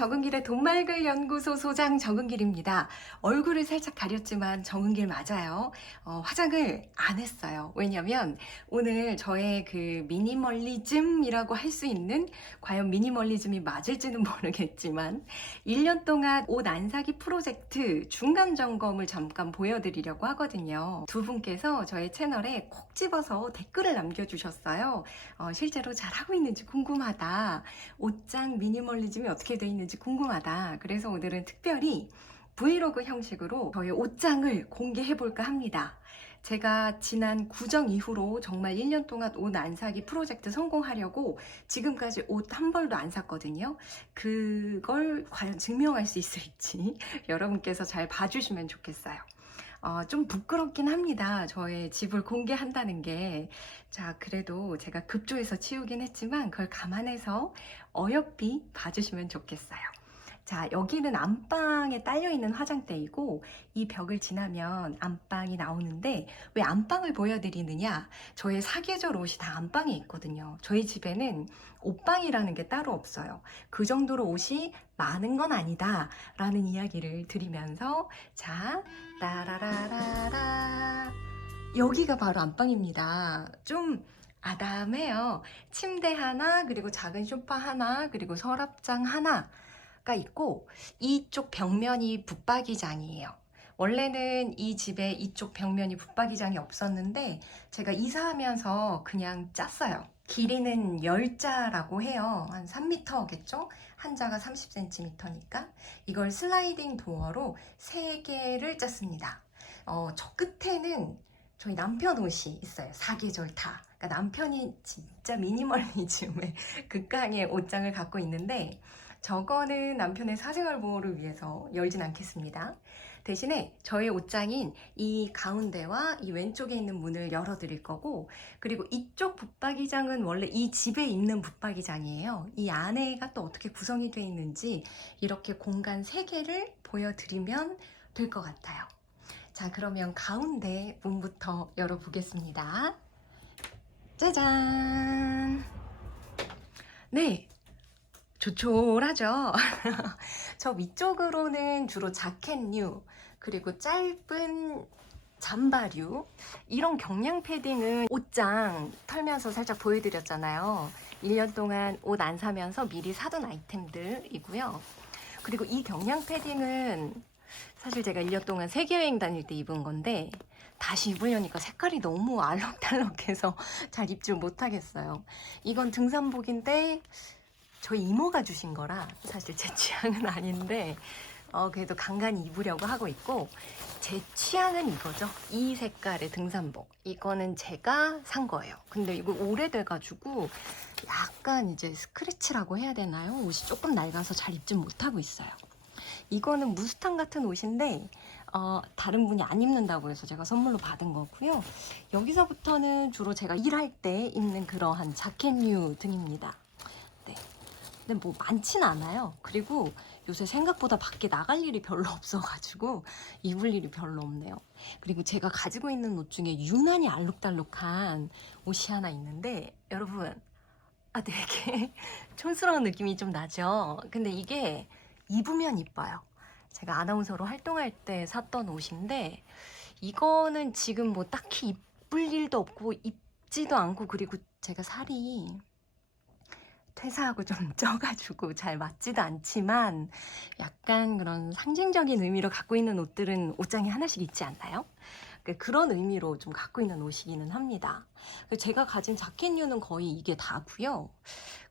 정은길의 돈말글 연구소 소장 정은길입니다. 얼굴을 살짝 가렸지만 정은길 맞아요. 화장을 안 했어요. 왜냐면 오늘 저의 그 미니멀리즘이라고 할 수 있는, 과연 미니멀리즘이 맞을지는 모르겠지만 1년 동안 옷 안 사기 프로젝트 중간 점검을 잠깐 보여드리려고 하거든요. 두 분께서 저의 채널에 콕 집어서 댓글을 남겨주셨어요. 실제로 잘하고 있는지 궁금하다. 옷장 미니멀리즘이 어떻게 되어 있는지 궁금하다. 그래서 오늘은 특별히 브이로그 형식으로 저의 옷장을 공개해 볼까 합니다. 제가 지난 구정 이후로 정말 1년 동안 옷 안 사기 프로젝트 성공하려고 지금까지 옷 한 벌도 안 샀거든요. 그걸 과연 증명할 수 있을지 여러분께서 잘 봐주시면 좋겠어요. 좀 부끄럽긴 합니다. 저의 집을 공개한다는 게. 자, 그래도 제가 급조해서 치우긴 했지만 그걸 감안해서 어여삐 봐주시면 좋겠어요. 자, 여기는 안방에 딸려있는 화장대이고 이 벽을 지나면 안방이 나오는데, 왜 안방을 보여드리느냐? 저의 사계절 옷이 다 안방에 있거든요. 저희 집에는 옷방이라는 게 따로 없어요. 그 정도로 옷이 많은 건 아니다 라는 이야기를 드리면서, 자, 따라라라라, 여기가 바로 안방입니다. 좀 아담해요. 침대 하나, 그리고 작은 소파 하나, 그리고 서랍장 하나가 있고, 이쪽 벽면이 붙박이장이에요. 원래는 이 집에 이쪽 벽면이 붙박이장이 없었는데 제가 이사하면서 그냥 짰어요. 길이는 10자라고 해요. 한 3m겠죠? 한 자가 30cm니까 이걸 슬라이딩 도어로 3개를 짰습니다. 저 끝에는 저희 남편 옷이 있어요. 사계절 다. 그러니까 남편이 진짜 미니멀리즘의 극강의 옷장을 갖고 있는데, 저거는 남편의 사생활 보호를 위해서 열진 않겠습니다. 대신에 저의 옷장인 이 가운데와 이 왼쪽에 있는 문을 열어드릴 거고, 그리고 이쪽 붙박이장은 원래 이 집에 있는 붙박이장이에요. 이 안에가 또 어떻게 구성이 되어 있는지 이렇게 공간 3개를 보여드리면 될 것 같아요. 자, 그러면 가운데 문부터 열어보겠습니다. 짜잔! 네, 조촐하죠? 저 위쪽으로는 주로 자켓류, 그리고 짧은 잠바류, 이런 경량 패딩은 옷장 털면서 살짝 보여드렸잖아요. 1년 동안 옷 안 사면서 미리 사둔 아이템들이고요. 그리고 이 경량 패딩은 사실 제가 1년 동안 세계여행 다닐 때 입은 건데, 다시 입으려니까 색깔이 너무 알록달록해서 잘 입질 못하겠어요. 이건 등산복인데 저희 이모가 주신 거라 사실 제 취향은 아닌데 그래도 간간히 입으려고 하고 있고, 제 취향은 이거죠. 이 색깔의 등산복. 이거는 제가 산 거예요. 근데 이거 오래돼가지고 약간 이제 스크래치라고 해야 되나요? 옷이 조금 낡아서 잘 입진 못하고 있어요. 이거는 무스탕 같은 옷인데 다른 분이 안 입는다고 해서 제가 선물로 받은 거고요. 여기서부터는 주로 제가 일할 때 입는 그러한 자켓류 등입니다. 네. 근데 뭐 많진 않아요. 그리고 요새 생각보다 밖에 나갈 일이 별로 없어가지고 입을 일이 별로 없네요. 그리고 제가 가지고 있는 옷 중에 유난히 알록달록한 옷이 하나 있는데, 여러분, 되게 촌스러운 느낌이 좀 나죠? 근데 이게 입으면 이뻐요. 제가 아나운서로 활동할 때 샀던 옷인데, 이거는 지금 뭐 딱히 입을 일도 없고 입지도 않고, 그리고 제가 살이 퇴사하고 좀 쪄가지고 잘 맞지도 않지만 약간 그런 상징적인 의미로 갖고 있는 옷들은 옷장에 하나씩 있지 않나요? 그런 의미로 좀 갖고 있는 옷이기는 합니다. 제가 가진 자켓류는 거의 이게 다고요.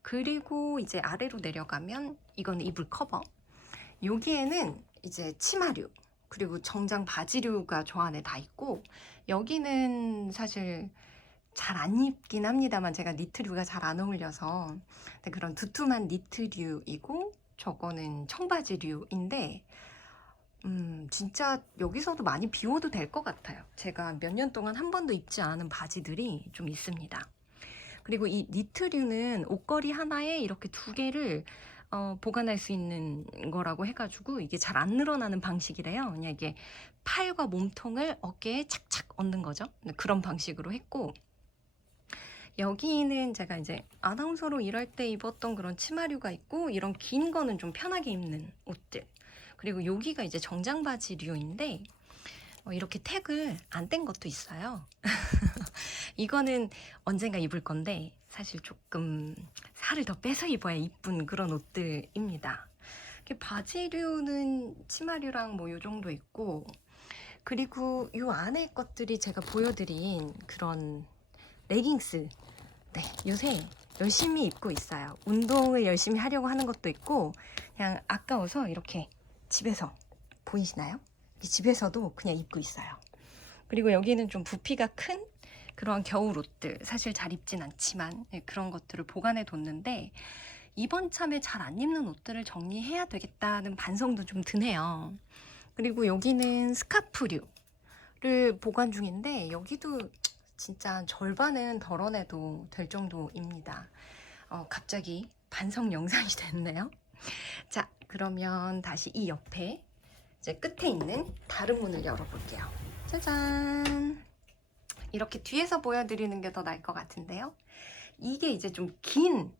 그리고 이제 아래로 내려가면 이건 이불 커버. 여기에는 이제 치마류, 그리고 정장 바지류가 저 안에 다 있고, 여기는 사실 잘 안 입긴 합니다만 제가 니트류가 잘 안 어울려서 그런 두툼한 니트류이고, 저거는 청바지류인데 진짜 여기서도 많이 비워도 될 것 같아요. 제가 몇 년 동안 한 번도 입지 않은 바지들이 좀 있습니다. 그리고 이 니트류는 옷걸이 하나에 이렇게 2개를 보관할 수 있는 거라고 해가지고 이게 잘 안 늘어나는 방식이래요. 그냥 이게 팔과 몸통을 어깨에 착착 얹는 거죠. 그런 방식으로 했고, 여기는 제가 이제 아나운서로 일할 때 입었던 그런 치마류가 있고, 이런 긴 거는 좀 편하게 입는 옷들. 그리고 여기가 이제 정장 바지류인데 이렇게 택을 안 뗀 것도 있어요. 이거는 언젠가 입을 건데 사실 조금 살을 더 빼서 입어야 이쁜 그런 옷들입니다. 이렇게 바지류는 치마류랑 뭐 요 정도 있고, 그리고 요 안에 것들이 제가 보여드린 그런 레깅스. 네, 요새 열심히 입고 있어요. 운동을 열심히 하려고 하는 것도 있고, 그냥 아까워서 이렇게 집에서, 보이시나요? 집에서도 그냥 입고 있어요. 그리고 여기는 좀 부피가 큰 그런 겨울 옷들, 사실 잘 입진 않지만 그런 것들을 보관해 뒀는데, 이번 참에 잘 안 입는 옷들을 정리해야 되겠다는 반성도 좀 드네요. 그리고 여기는 스카프류를 보관 중인데, 여기도 진짜 절반은 덜어내도 될 정도입니다. 갑자기 반성 영상이 됐네요. 자, 그러면 다시 이 옆에 이제 끝에 있는 다른 문을 열어볼게요. 짜잔! 이렇게 뒤에서 보여드리는 게 더 나을 것 같은데요. 이게 이제 좀 긴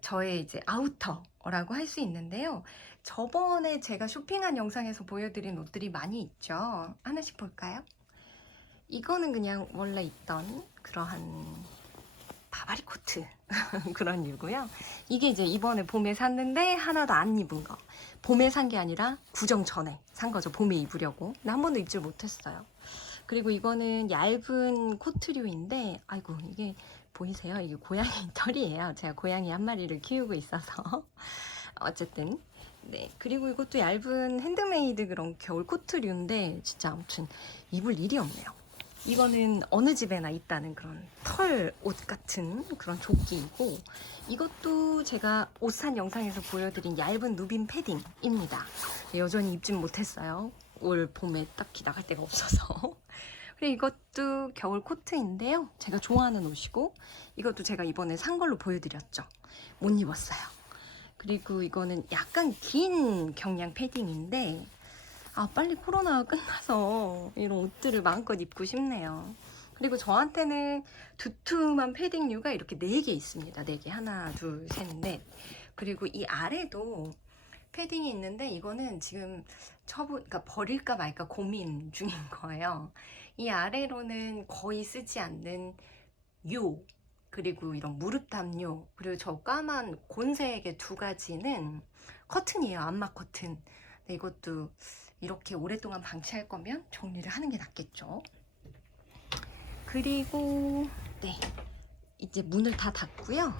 저의 이제 아우터라고 할 수 있는데요. 저번에 제가 쇼핑한 영상에서 보여드린 옷들이 많이 있죠. 하나씩 볼까요? 이거는 그냥 원래 있던 그러한 바바리 코트 그런 류고요. 이게 이제 이번에 봄에 샀는데 하나도 안 입은 거. 봄에 산 게 아니라 구정 전에 산 거죠. 봄에 입으려고. 근데 한 번도 입질 못했어요. 그리고 이거는 얇은 코트류인데, 아이고, 이게 보이세요? 이게 고양이 털이에요. 제가 고양이 한 마리를 키우고 있어서. 어쨌든. 네. 그리고 이것도 얇은 핸드메이드 그런 겨울 코트류인데, 진짜 아무튼 입을 일이 없네요. 이거는 어느 집에나 있다는 그런 털 옷 같은 그런 조끼이고, 이것도 제가 옷 산 영상에서 보여드린 얇은 누빔 패딩입니다. 여전히 입진 못했어요. 올 봄에 딱히 나갈 데가 없어서. 그리고 이것도 겨울 코트인데요. 제가 좋아하는 옷이고, 이것도 제가 이번에 산 걸로 보여드렸죠. 못 입었어요. 그리고 이거는 약간 긴 경량 패딩인데, 빨리 코로나가 끝나서 이런 옷들을 마음껏 입고 싶네요. 그리고 저한테는 두툼한 패딩류가 이렇게 4개 있습니다. 4개. 하나, 둘, 셋, 넷. 그리고 이 아래도 패딩이 있는데, 이거는 지금 그러니까 버릴까 말까 고민 중인 거예요. 이 아래로는 거의 쓰지 않는 요, 그리고 이런 무릎 담요, 그리고 저 까만 곤색의 2가지는 커튼이에요. 암막 커튼. 근데 이것도 이렇게 오랫동안 방치할 거면 정리를 하는 게 낫겠죠. 그리고 네, 이제 문을 다 닫고요.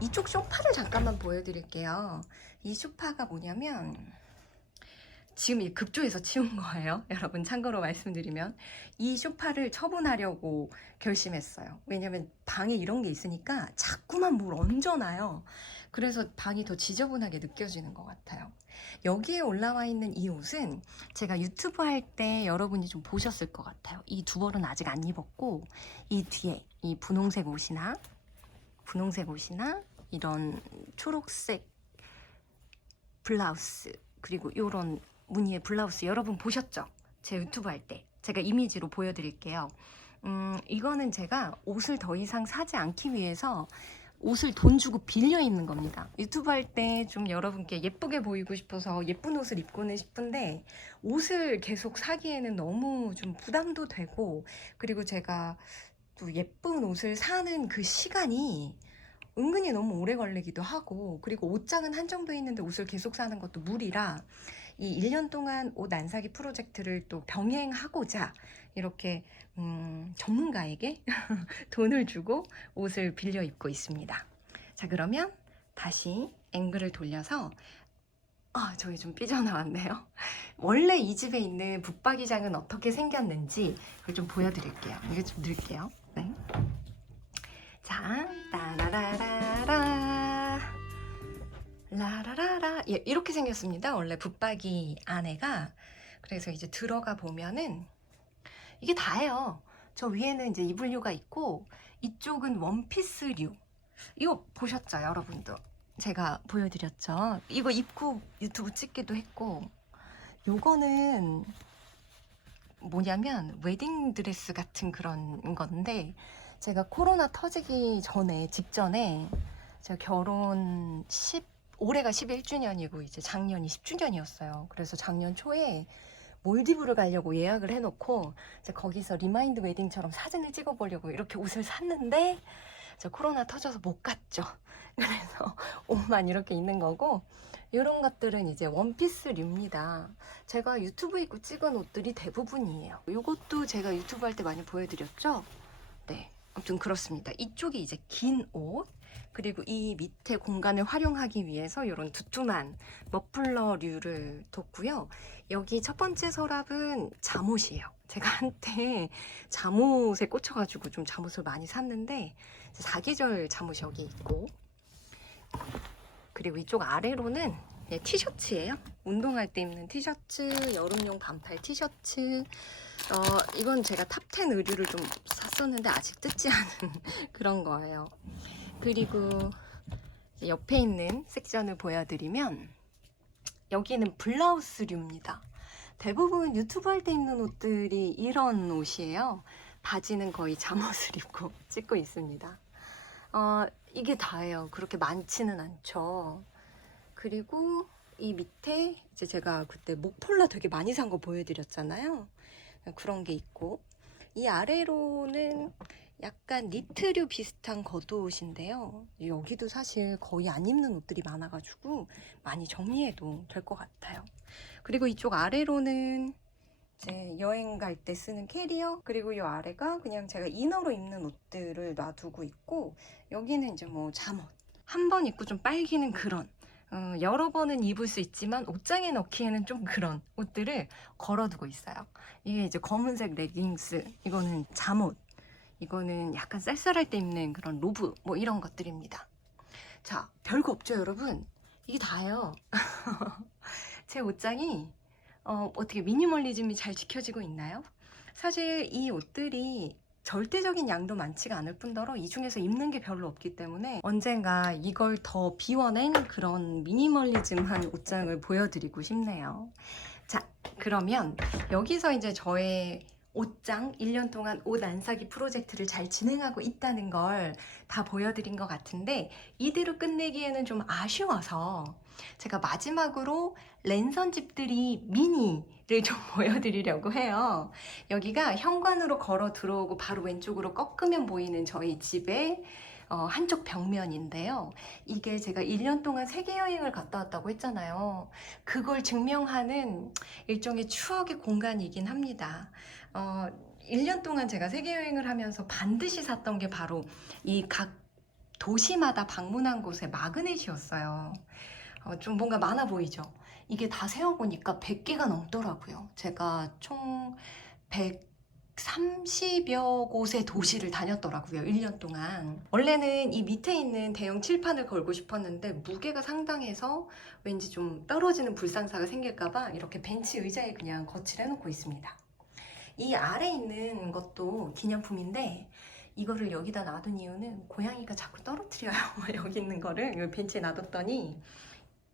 이쪽 소파를 잠깐만 보여드릴게요. 이 소파가 뭐냐면 지금 이 급조해서 치운 거예요. 여러분, 참고로 말씀드리면 이 소파를 처분하려고 결심했어요. 왜냐면 방에 이런 게 있으니까 자꾸만 뭘 얹어놔요. 그래서 방이 더 지저분하게 느껴지는 것 같아요. 여기에 올라와 있는 이 옷은 제가 유튜브 할 때 여러분이 좀 보셨을 것 같아요. 이 2벌은 아직 안 입었고, 이 뒤에 이 분홍색 옷이나 이런 초록색 블라우스, 그리고 이런 무늬의 블라우스 여러분 보셨죠? 제 유튜브 할 때 제가 이미지로 보여드릴게요. 이거는 제가 옷을 더 이상 사지 않기 위해서 옷을 돈 주고 빌려 입는 겁니다. 유튜브 할 때 좀 여러분께 예쁘게 보이고 싶어서 예쁜 옷을 입고는 싶은데, 옷을 계속 사기에는 너무 좀 부담도 되고, 그리고 제가 또 예쁜 옷을 사는 그 시간이 은근히 너무 오래 걸리기도 하고, 그리고 옷장은 한정돼 있는데 옷을 계속 사는 것도 무리라, 이 1년 동안 옷 안 사기 프로젝트를 또 병행하고자 이렇게 전문가에게 돈을 주고 옷을 빌려 입고 있습니다. 자, 그러면 다시 앵글을 돌려서 저기 좀 삐져나왔네요. 원래 이 집에 있는 붙박이장은 어떻게 생겼는지 그걸 좀 보여드릴게요. 이거 좀 넣을게요. 네. 자, 따라라라라 라라라라, 예, 이렇게 생겼습니다. 원래 붙박이 안에가. 그래서 이제 들어가 보면은 이게 다예요. 저 위에는 이제 이불류가 있고, 이쪽은 원피스류. 이거 보셨죠, 여러분도? 제가 보여드렸죠. 이거 입고 유튜브 찍기도 했고, 요거는 뭐냐면 웨딩드레스 같은 그런 건데, 제가 코로나 터지기 전에, 직전에 제가 올해가 11주년이고 이제 작년이 10주년이었어요. 그래서 작년 초에 몰디브를 가려고 예약을 해놓고 이제 거기서 리마인드 웨딩처럼 사진을 찍어보려고 이렇게 옷을 샀는데 이제 코로나 터져서 못 갔죠. 그래서 옷만 이렇게 있는 거고, 이런 것들은 이제 원피스류입니다. 제가 유튜브 입고 찍은 옷들이 대부분이에요. 이것도 제가 유튜브 할 때 많이 보여드렸죠? 네, 아무튼 그렇습니다. 이쪽이 이제 긴 옷, 그리고 이 밑에 공간을 활용하기 위해서 이런 두툼한 머플러류를 뒀고요. 여기 첫 번째 서랍은 잠옷이에요. 제가 한때 잠옷에 꽂혀가지고 좀 잠옷을 많이 샀는데 사계절 잠옷이 여기 있고, 그리고 이쪽 아래로는 티셔츠예요. 운동할 때 입는 티셔츠, 여름용 반팔 티셔츠. 이건 제가 탑10 의류를 좀 샀었는데 아직 뜯지 않은 그런 거예요. 그리고 옆에 있는 섹션을 보여드리면 여기는 블라우스류입니다. 대부분 유튜브 할 때 입는 옷들이 이런 옷이에요. 바지는 거의 잠옷을 입고 찍고 있습니다. 이게 다예요. 그렇게 많지는 않죠. 그리고 이 밑에 이제 제가 그때 목폴라 되게 많이 산 거 보여드렸잖아요. 그런 게 있고, 이 아래로는 약간 니트류 비슷한 겉옷인데요. 여기도 사실 거의 안 입는 옷들이 많아가지고 많이 정리해도 될 것 같아요. 그리고 이쪽 아래로는 이제 여행 갈 때 쓰는 캐리어, 그리고 이 아래가 그냥 제가 이너로 입는 옷들을 놔두고 있고, 여기는 이제 뭐 잠옷, 한 번 입고 좀 빨기는 그런, 여러 번은 입을 수 있지만 옷장에 넣기에는 좀 그런 옷들을 걸어두고 있어요. 이게 이제 검은색 레깅스, 이거는 잠옷, 이거는 약간 쌀쌀할 때 입는 그런 로브, 뭐 이런 것들입니다. 자, 별거 없죠, 여러분? 이게 다예요. 제 옷장이 어떻게 미니멀리즘이 잘 지켜지고 있나요? 사실 이 옷들이 절대적인 양도 많지가 않을 뿐더러 이 중에서 입는 게 별로 없기 때문에 언젠가 이걸 더 비워낸 그런 미니멀리즘한 옷장을 보여드리고 싶네요. 자, 그러면 여기서 이제 저의 옷장 1년 동안 옷 안 사기 프로젝트를 잘 진행하고 있다는 걸 다 보여드린 것 같은데, 이대로 끝내기에는 좀 아쉬워서 제가 마지막으로 랜선 집들이 미니를 좀 보여드리려고 해요. 여기가 현관으로 걸어 들어오고 바로 왼쪽으로 꺾으면 보이는 저희 집의 한쪽 벽면인데요. 이게 제가 1년 동안 세계 여행을 갔다 왔다고 했잖아요. 그걸 증명하는 일종의 추억의 공간이긴 합니다. 1년 동안 제가 세계 여행을 하면서 반드시 샀던 게 바로 이 각 도시마다 방문한 곳의 마그넷이었어요. 좀 뭔가 많아 보이죠? 이게 다 세어보니까 100개가 넘더라고요. 제가 총 130여 곳의 도시를 다녔더라고요. 1년 동안. 원래는 이 밑에 있는 대형 칠판을 걸고 싶었는데 무게가 상당해서 왠지 좀 떨어지는 불상사가 생길까봐 이렇게 벤치 의자에 그냥 거치해놓고 있습니다. 이 아래 있는 것도 기념품인데, 이거를 여기다 놔둔 이유는 고양이가 자꾸 떨어뜨려요. 여기 있는 거를 여기 벤치에 놔뒀더니,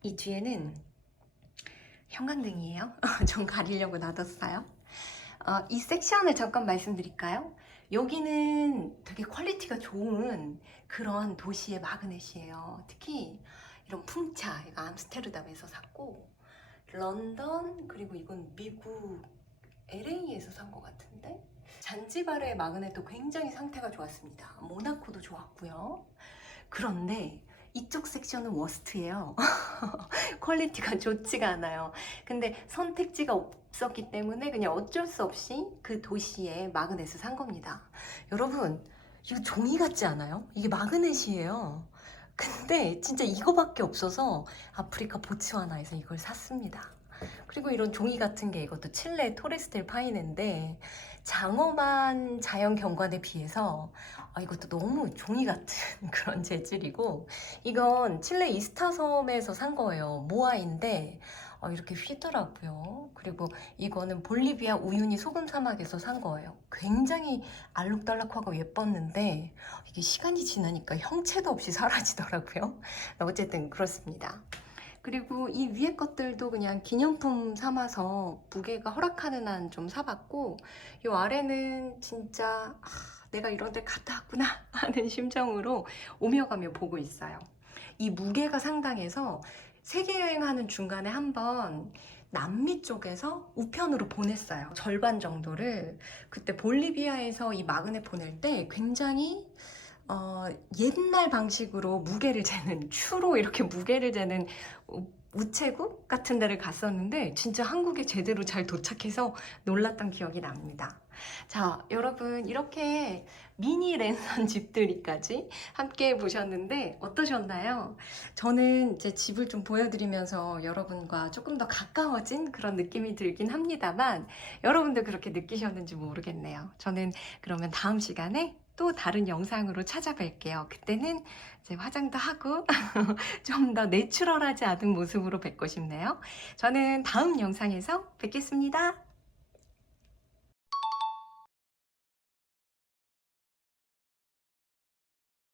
이 뒤에는 형광등이에요. 좀 가리려고 놔뒀어요. 이 섹션을 잠깐 말씀드릴까요? 여기는 되게 퀄리티가 좋은 그런 도시의 마그넷이에요. 특히 이런 풍차, 이거 암스테르담에서 샀고, 런던, 그리고 이건 미국 LA에서 산 것 같은데, 잔지바르의 마그넷도 굉장히 상태가 좋았습니다. 모나코도 좋았고요. 그런데 이쪽 섹션은 워스트예요. 퀄리티가 좋지가 않아요. 근데 선택지가 없었기 때문에 그냥 어쩔 수 없이 그 도시에 마그넷을 산 겁니다. 여러분, 이거 종이 같지 않아요? 이게 마그넷이에요. 근데 진짜 이거밖에 없어서 아프리카 보츠와나에서 이걸 샀습니다. 그리고 이런 종이 같은 게, 이것도 칠레 토레스델 파이네인데 장엄한 자연 경관에 비해서 이것도 너무 종이 같은 그런 재질이고, 이건 칠레 이스타 섬에서 산 거예요. 모아인데 이렇게 휘더라고요. 그리고 이거는 볼리비아 우유니 소금 사막에서 산 거예요. 굉장히 알록달록하고 예뻤는데 이게 시간이 지나니까 형체도 없이 사라지더라고요. 어쨌든 그렇습니다. 그리고 이 위에 것들도 그냥 기념품 삼아서 무게가 허락하는 한 좀 사봤고, 이 아래는 진짜 내가 이런 데 갔다 왔구나 하는 심정으로 오며 가며 보고 있어요. 이 무게가 상당해서 세계 여행하는 중간에 한번 남미 쪽에서 우편으로 보냈어요. 절반 정도를. 그때 볼리비아에서 이 마그넷 보낼 때 굉장히 옛날 방식으로 무게를 재는, 추로 이렇게 무게를 재는 우체국 같은 데를 갔었는데 진짜 한국에 제대로 잘 도착해서 놀랐던 기억이 납니다. 자, 여러분, 이렇게 미니 랜선 집들이까지 함께 보셨는데 어떠셨나요? 저는 제 집을 좀 보여드리면서 여러분과 조금 더 가까워진 그런 느낌이 들긴 합니다만 여러분도 그렇게 느끼셨는지 모르겠네요. 저는 그러면 다음 시간에 또 다른 영상으로 찾아뵐게요. 그때는 이제 화장도 하고 좀 더 내추럴하지 않은 모습으로 뵙고 싶네요. 저는 다음 영상에서 뵙겠습니다.